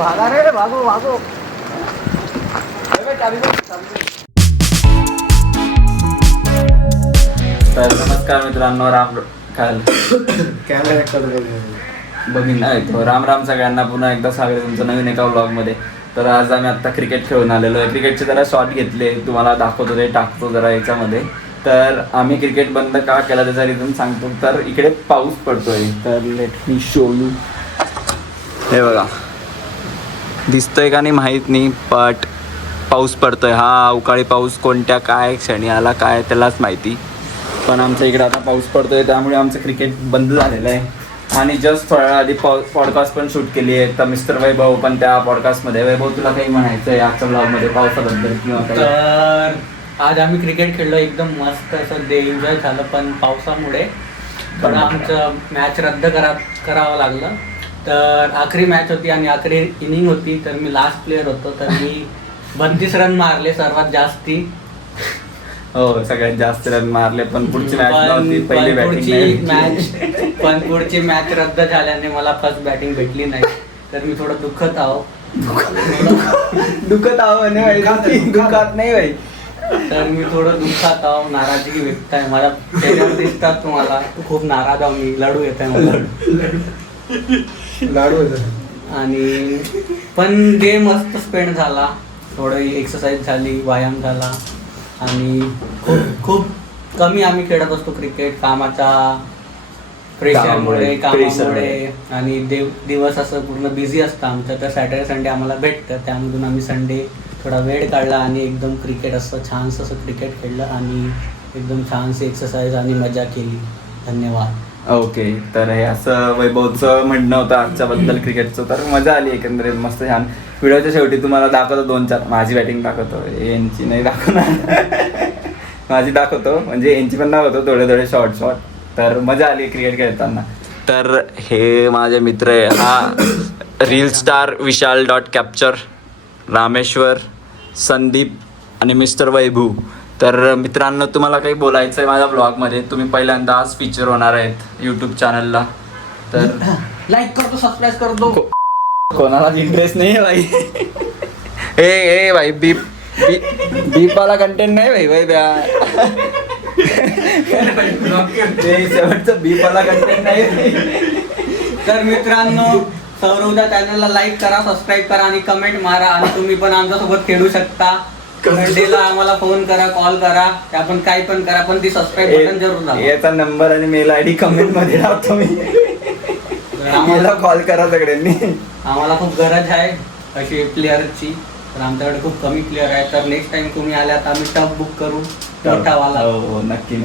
भागा रे, भागो भागो. तर नमस्कार मित्रांनो, राम बघीन तो राम राम सगळ्यांना. पुन्हा एकदा स्वागत तुमचं नवीन एका व्लॉगमध्ये. तर आज आम्ही आत्ता क्रिकेट खेळून आलेलो आहे. क्रिकेटचे जरा शॉट घेतले, तुम्हाला दाखवतो ते टाकतो जरा याच्यामध्ये. तर आम्ही क्रिकेट बंद का केला त्याचा रिझन सांगतो. तर इकडे पाऊस पडतोय, तर लेट मी शो यू. हे बघा, दिसतंय का नाही माहीत नाही, बट पाऊस पडतोय. हा अवकाळी पाऊस कोणत्या काय क्षणी आला काय त्यालाच माहिती. पण आमच्या इकडे आता पाऊस पडतोय, त्यामुळे आमचं क्रिकेट बंद झालेलं आहे. आणि जस्ट थोड्या आधी पॉडकास्ट पण शूट केली आहे. तर मिस्टर वैभव पण त्या पॉडकास्टमध्ये. वैभव, तुला काही म्हणायचं आहे आजच्या ब्लॉगमध्ये पावसाबद्दल किंवा काही? तर आज आम्ही क्रिकेट खेळलो, एकदम मस्त असं डे एन्जॉय झालं. पण पावसामुळे थोडं आमचं मॅच रद्द करावं लागलं. तर आखरी मॅच होती आणि आखरी इनिंग होती. तर मी लास्ट प्लेअर होतो. तर मी 32 रन मारले, सर्वात जास्ती. हो, सगळ्यात जास्त रन मारले. पण पुढची मॅच नव्हती, पहिली पुढची मॅच रद्द झाल्याने मला फर्स्ट बॅटिंग भेटली नाही. तर मी थोडं दुःखत आहो. दुखत नाही भाई. तर मी थोडं दुःखात आहो, नाराजगी व्यक्त आहे. मला चेहऱ्यावर दिसतात तुम्हाला, खूप नाराज आहो मी. लाडू येत आहे मला. लाडू. आणि पण डे मस्त स्पेंड झाला. थोडं एक्सरसाइज झाली, व्यायाम झाला. आणि खूप कमी आम्ही खेळत असतो क्रिकेट, कामाच्या प्रेशरमुळे, कामामुळे. आणि दिवस असं पूर्ण बिझी असतं आमचं. तर सॅटर्डे संडे आम्हाला भेटतं, त्यामधून आम्ही संडे थोडा वेळ काढला आणि एकदम क्रिकेट असं छानसं असं क्रिकेट खेळलं आणि एकदम छानशी एक्सरसाइज आणि मजा केली. धन्यवाद. ओके, तर हे असं वैभवचं म्हणणं होतं आजच्याबद्दल क्रिकेटचं. तर मजा आली एकंदरीत, मस्त छान. व्हिडिओच्या शेवटी तुम्हाला दाखवतो 2-4 माझी बॅटिंग दाखवतो, यांची नाही दाखवणार. माझी दाखवतो, म्हणजे यांची पण दाखवतो थोडे शॉर्ट. तर मजा आली क्रिकेट खेळताना. तर हे माझे मित्र आहे. हा रील स्टार विशाल .कॅप्चर, रामेश्वर, संदीप आणि मिस्टर वैभू. तर मित्रांनो, तुम्हाला काही बोलायचं आहे माझ्या ब्लॉगमध्ये. तुम्ही पहिल्यांदा आज फीचर होणार आहेत यूट्यूब चॅनलला. तर लाईक करतो, सबस्क्राईब करतो. कोणालाच इंटरेस्ट नाही आहे भाई. ए भाई, बीपवाला कंटेंट नाही भाई द्या. शेवटचं बीपवाला कंटेंट नाही. तर मित्रांनो, सौरवदा चॅनलला लाईक करा, सबस्क्राईब करा आणि कमेंट मारा. आणि तुम्ही पण आमच्यासोबत खेळू शकता. कमेंटला आम्हाला फोन करा, कॉल करा, आपण काही पण करा, पण ती सबस्क्राईब बटन जरूर दाबा. याचा नंबर आणि मेल आयडी कमेंट मध्ये टाकतो मी. आम्हाला कॉल करा सगळ्यांनी. आम्हाला खूप गरज आहे अशी प्लेअरची. तर आमच्याकडे खूप कमी प्लेअर आहे. तर नेक्स्ट टाइम तुम्ही आल्यात आम्ही टफ बुक करू, मोठावाला. हो, नक्की.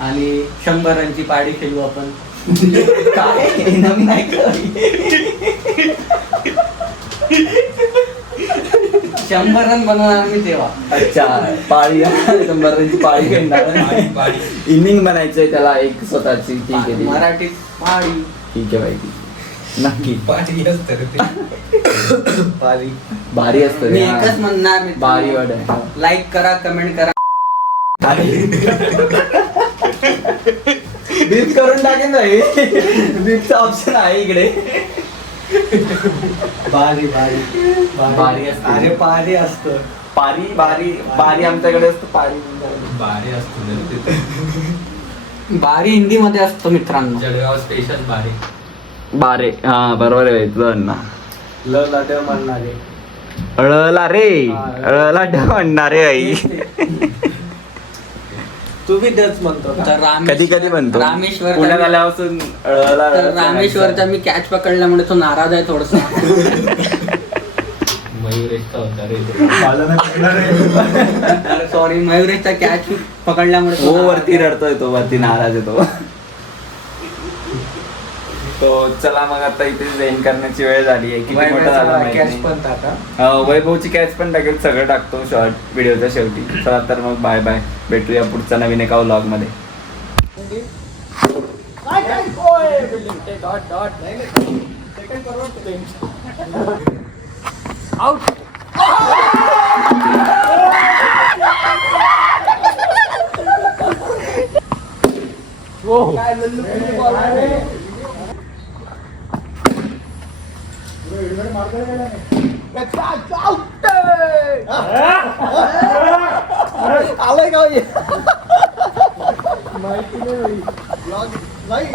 आणि 100 रनची पाडी खेळू आपण. काय नवीन आहे 100 रन बनवणार मी तेव्हा. अच्छा, पाळी 100 रनची पाळी खेळणार. इनिंग बनायचंय त्याला एक स्वतःची. ठीक आहे, मराठीत पाळी. ठीक आहे भाई, नक्की. पाळी असतं रे ते. पाळी भारी असतं. मी एकच म्हणणार, भारी वर्ड आहे. लाईक करा, कमेंट करा. बीप करून टाकेन भाई. बीपचा ऑप्शन आहे इकडे. बारी असतं. अरे पारी असतं. बारी आमच्याकडे असतं. बारी असतो. बारी हिंदी मध्ये असतो मित्रांनो. जळगाव स्पेशल बारे. हा, बरोबर आहे तुझं अण्णा. लाट्या म्हणणारे. अळला रे, अळला म्हणणारे आई. तुम्ही तेच म्हणतो. कधी म्हणतो. रामेश्वर पुण्यात आल्यापासून रामेश्वरचा मी कॅच पकडल्यामुळे तो नाराज आहे थोडसा. मयुरेशचा होता रे. सॉरी, मयुरेशचा कॅच पकडल्यामुळे हो, वरती रडतोय तो, वरती नाराज आहे तो. तो चला मग आता इथे एंड करण्याची वेळ झाली आहे. किती मोठा झाला कॅच पण टाका. वैभवची कॅच पण टाकेल, सगळं टाकतो शॉर्ट व्हिडिओच्या शेवटी. चला तर मग बाय बाय, भेटूया पुढचा नवीन एका व्लॉग मध्ये. आलाय का माहिती नाही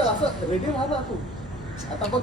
असं रेडी राहा ना तू आता बघ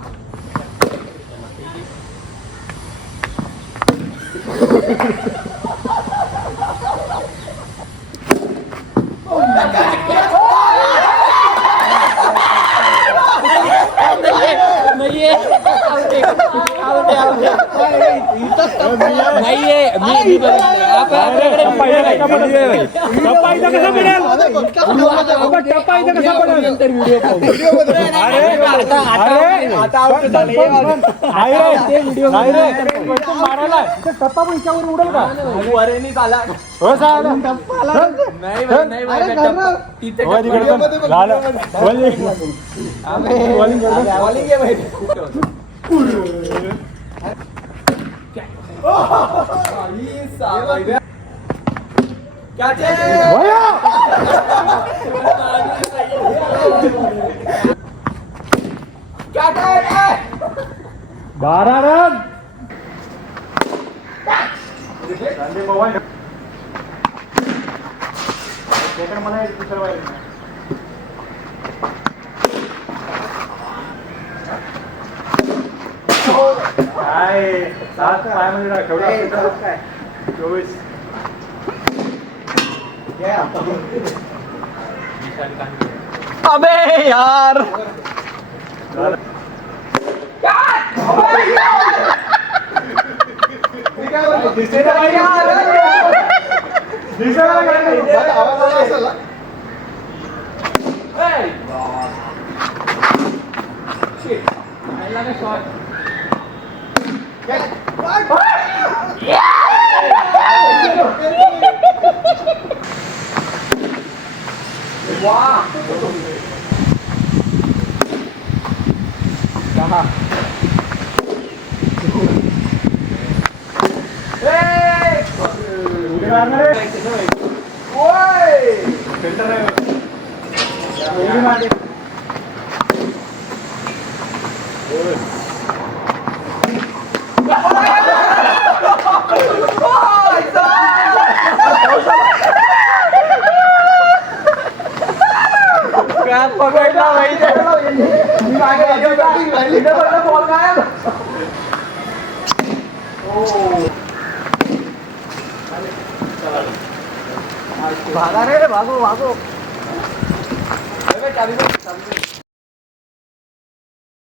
बारा रन काय सात काय म्हणजे केवढा 24 अबे यार भागा रे भागो भागो